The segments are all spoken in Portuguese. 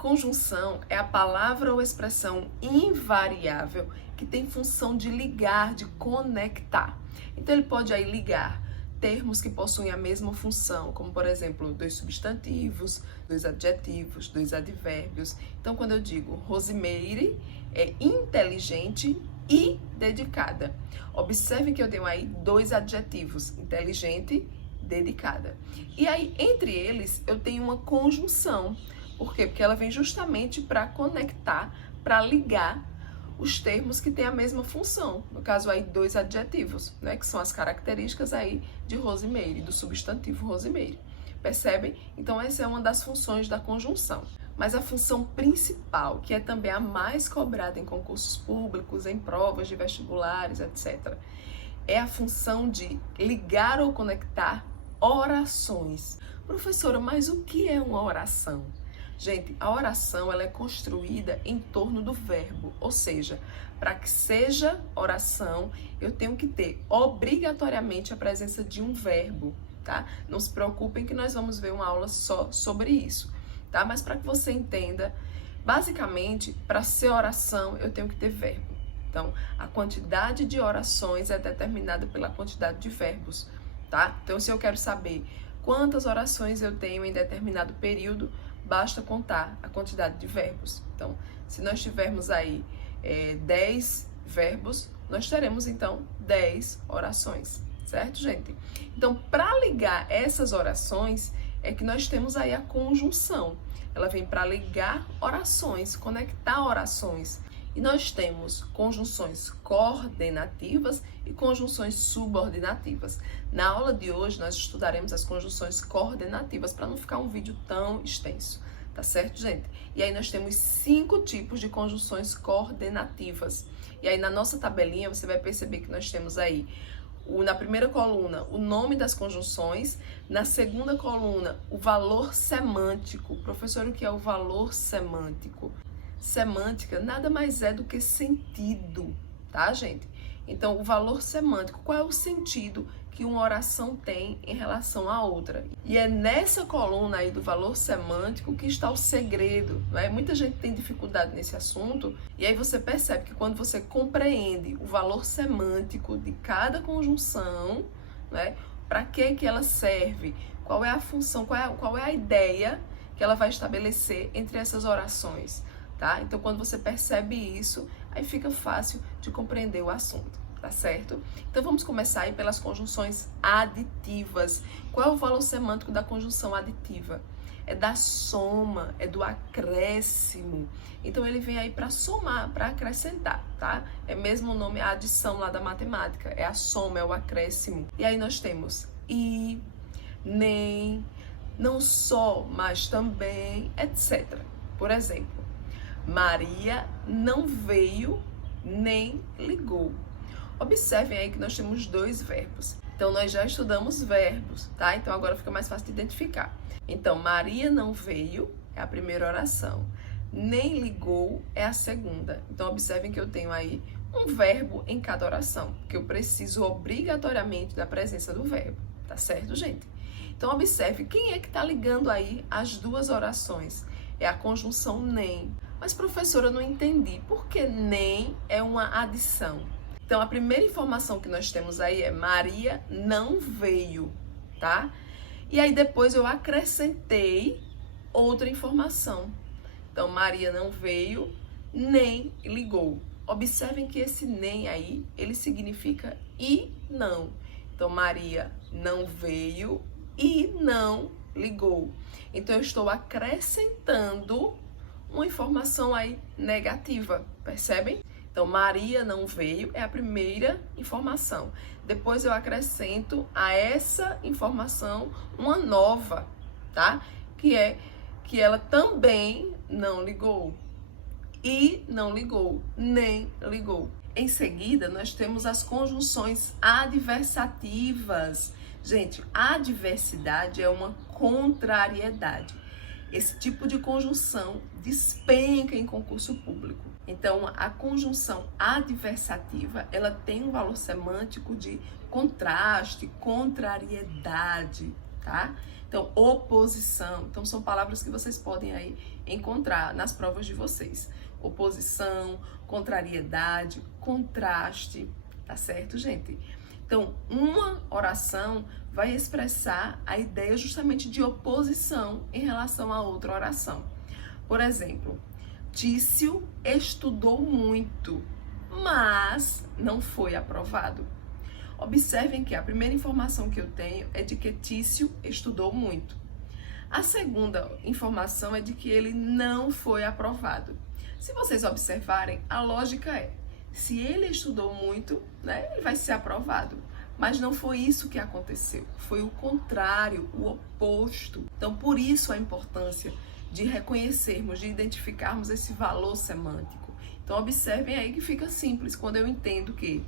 Conjunção é a palavra ou expressão invariável que tem função de ligar, de conectar. Então ele pode aí ligar termos que possuem a mesma função, como por exemplo, dois substantivos, dois adjetivos, dois advérbios. Então quando eu digo Rosimeire é inteligente e dedicada. Observe que eu tenho aí dois adjetivos, inteligente, dedicada. E aí entre eles eu tenho uma conjunção. Por quê? Porque ela vem justamente para conectar, para ligar os termos que têm a mesma função. No caso aí, dois adjetivos, né? Que são as características aí de Rosimeire, do substantivo Rosimeire. Percebem? Então essa é uma das funções da conjunção. Mas a função principal, que é também a mais cobrada em concursos públicos, em provas de vestibulares, etc., é a função de ligar ou conectar orações. Professora, mas o que é uma oração? Gente, a oração ela é construída em torno do verbo, ou seja, para que seja oração, eu tenho que ter obrigatoriamente a presença de um verbo, tá? Não se preocupem que nós vamos ver uma aula só sobre isso, tá? Mas para que você entenda, basicamente, para ser oração, eu tenho que ter verbo. Então, a quantidade de orações é determinada pela quantidade de verbos, tá? Então, se eu quero saber quantas orações eu tenho em determinado período, basta contar a quantidade de verbos. Então, se nós tivermos aí 10 verbos, nós teremos então 10 orações, certo, gente? Então, para ligar essas orações, é que nós temos aí a conjunção. Ela vem para ligar orações, conectar orações. E nós temos conjunções coordenativas e conjunções subordinativas. Na aula de hoje, nós estudaremos as conjunções coordenativas, para não ficar um vídeo tão extenso, tá certo, gente? E aí nós temos 5 tipos de conjunções coordenativas. E aí na nossa tabelinha, você vai perceber que nós temos aí, na primeira coluna, o nome das conjunções, na segunda coluna, o valor semântico. Professor, o que é o valor semântico? Semântica nada mais é do que sentido, tá, gente? Então, o valor semântico, qual é o sentido que uma oração tem em relação à outra? E é nessa coluna aí do valor semântico que está o segredo, né? Muita gente tem dificuldade nesse assunto, e aí você percebe que quando você compreende o valor semântico de cada conjunção, né? Para que ela serve? Qual é a função, qual é a ideia que ela vai estabelecer entre essas orações? Tá? Então, quando você percebe isso, aí fica fácil de compreender o assunto, tá certo? Então, vamos começar aí pelas conjunções aditivas. Qual é o valor semântico da conjunção aditiva? É da soma, é do acréscimo. Então, ele vem aí para somar, para acrescentar, tá? É mesmo o nome, a adição lá da matemática, é a soma, é o acréscimo. E aí nós temos e, nem, não só, mas também, etc. Por exemplo, Maria não veio nem ligou. Observem aí que nós temos 2 verbos. Então, nós já estudamos verbos, tá? Então, agora fica mais fácil de identificar. Então, Maria não veio é a primeira oração. Nem ligou é a segunda. Então, observem que eu tenho aí um verbo em cada oração, porque eu preciso obrigatoriamente da presença do verbo, tá certo, gente? Então, observe quem é que está ligando aí as 2 orações. É a conjunção nem. Mas, professora, eu não entendi. Por que nem é uma adição? Então, a primeira informação que nós temos aí é Maria não veio, tá? E aí, depois eu acrescentei outra informação. Então, Maria não veio, nem ligou. Observem que esse nem aí, ele significa e não. Então, Maria não veio e não ligou. Então, eu estou acrescentando uma informação aí negativa, percebem? Então, Maria não veio é a primeira informação. Depois eu acrescento a essa informação uma nova, tá? Que é que ela também não ligou. E não ligou, nem ligou. Em seguida, nós temos as conjunções adversativas. Gente, adversidade é uma contrariedade. Esse tipo de conjunção despenca em concurso público. Então, a conjunção adversativa, ela tem um valor semântico de contraste, contrariedade, tá? Então, oposição. Então, são palavras que vocês podem aí encontrar nas provas de vocês. Oposição, contrariedade, contraste, tá certo, gente? Então, uma oração vai expressar a ideia justamente de oposição em relação a outra oração. Por exemplo, Tício estudou muito, mas não foi aprovado. Observem que a primeira informação que eu tenho é de que Tício estudou muito. A segunda informação é de que ele não foi aprovado. Se vocês observarem, a lógica é, se ele estudou muito, né, ele vai ser aprovado. Mas não foi isso que aconteceu, foi o contrário, o oposto. Então, por isso a importância de reconhecermos, de identificarmos esse valor semântico. Então, observem aí que fica simples quando eu entendo que,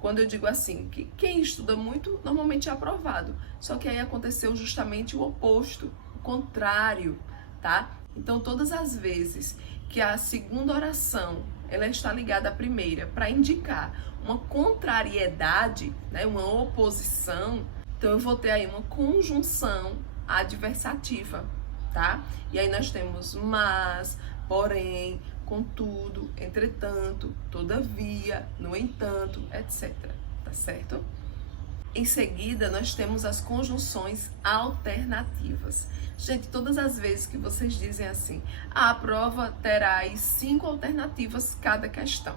quando eu digo assim, que quem estuda muito normalmente é aprovado. Só que aí aconteceu justamente o oposto, o contrário, tá? Então, todas as vezes que a segunda oração ela está ligada à primeira para indicar uma contrariedade, né, uma oposição, então eu vou ter aí uma conjunção adversativa, tá? E aí nós temos mas, porém, contudo, entretanto, todavia, no entanto, etc. Tá certo? Em seguida, nós temos as conjunções alternativas. Gente, todas as vezes que vocês dizem assim, a prova terá aí 5 alternativas cada questão.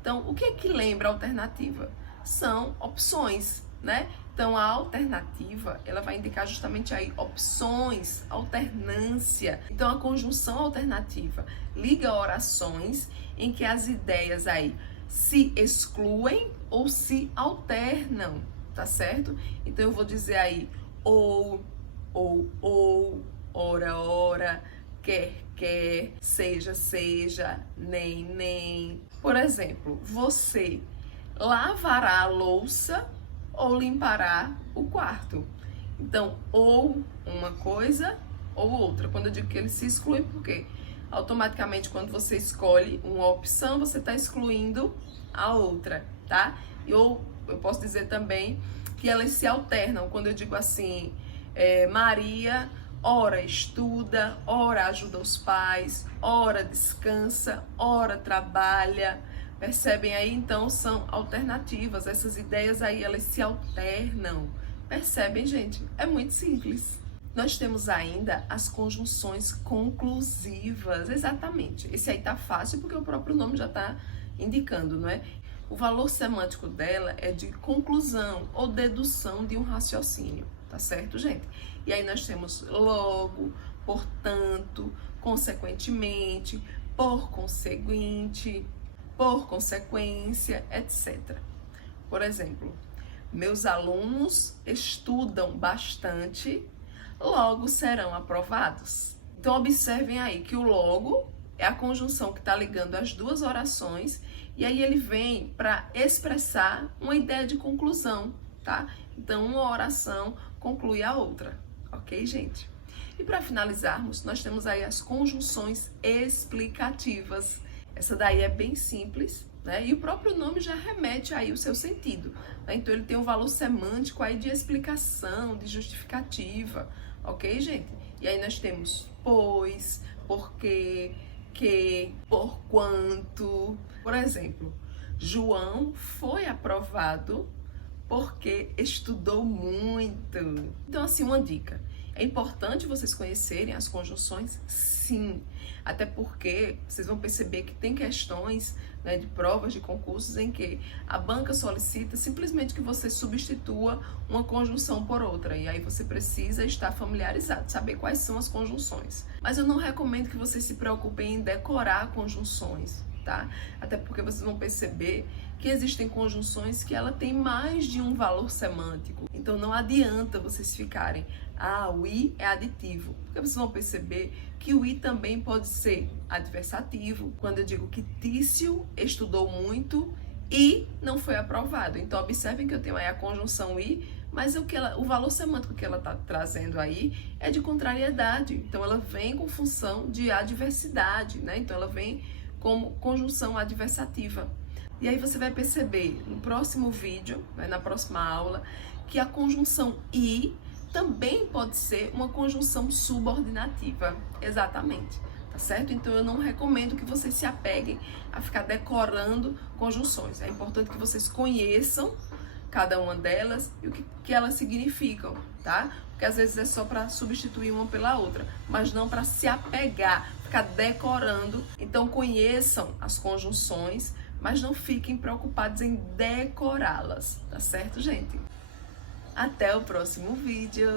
Então, o que é que lembra a alternativa? São opções, né? Então, a alternativa, ela vai indicar justamente aí opções, alternância. Então, a conjunção alternativa liga orações em que as ideias aí se excluem ou se alternam, tá certo? Então, eu vou dizer aí ou, ora, quer, seja, nem. Por exemplo, você lavará a louça ou limpará o quarto. Então, ou uma coisa ou outra. Quando eu digo que ele se exclui, por quê? Automaticamente, quando você escolhe uma opção, você está excluindo a outra, tá? Ou eu posso dizer também que elas se alternam. Quando eu digo assim, Maria, ora estuda, ora ajuda os pais, ora descansa, ora trabalha. Percebem aí? Então, são alternativas. Essas ideias aí, elas se alternam. Percebem, gente? É muito simples. Nós temos ainda as conjunções conclusivas. Exatamente. Esse aí tá fácil porque o próprio nome já tá indicando, não é? O valor semântico dela é de conclusão ou dedução de um raciocínio. Tá certo, gente? E aí nós temos logo, portanto, consequentemente, por conseguinte, por consequência, etc. Por exemplo, meus alunos estudam bastante, logo serão aprovados. Então, observem aí que o logo é a conjunção que está ligando as duas orações e aí ele vem para expressar uma ideia de conclusão, tá? Então, uma oração conclui a outra, ok, gente? E para finalizarmos, nós temos aí as conjunções explicativas. Essa daí é bem simples, né? E o próprio nome já remete aí o seu sentido, né? Então ele tem um valor semântico aí de explicação, de justificativa, ok, gente? E aí nós temos pois, porque, que, porquanto. Por exemplo, João foi aprovado porque estudou muito. Então, assim, uma dica. É importante vocês conhecerem as conjunções, sim. Até porque vocês vão perceber que tem questões, né, de provas, de concursos, em que a banca solicita simplesmente que você substitua uma conjunção por outra. E aí você precisa estar familiarizado, saber quais são as conjunções. Mas eu não recomendo que vocês se preocupem em decorar conjunções, tá? Até porque vocês vão perceber que existem conjunções que ela tem mais de um valor semântico. Então não adianta vocês ficarem, o i é aditivo, porque vocês vão perceber que o i também pode ser adversativo. Quando eu digo que Tício estudou muito e não foi aprovado. Então observem que eu tenho aí a conjunção i, mas o valor semântico que ela está trazendo aí é de contrariedade. Então ela vem com função de adversidade, né? Então ela vem como conjunção adversativa. E aí você vai perceber no próximo vídeo, né, na próxima aula, que a conjunção i também pode ser uma conjunção subordinativa, exatamente, tá certo? Então eu não recomendo que vocês se apeguem a ficar decorando conjunções. É importante que vocês conheçam cada uma delas e o que elas significam, tá? Porque às vezes é só para substituir uma pela outra, mas não para se apegar, ficar decorando. Então conheçam as conjunções, mas não fiquem preocupados em decorá-las, tá certo, gente? Até o próximo vídeo!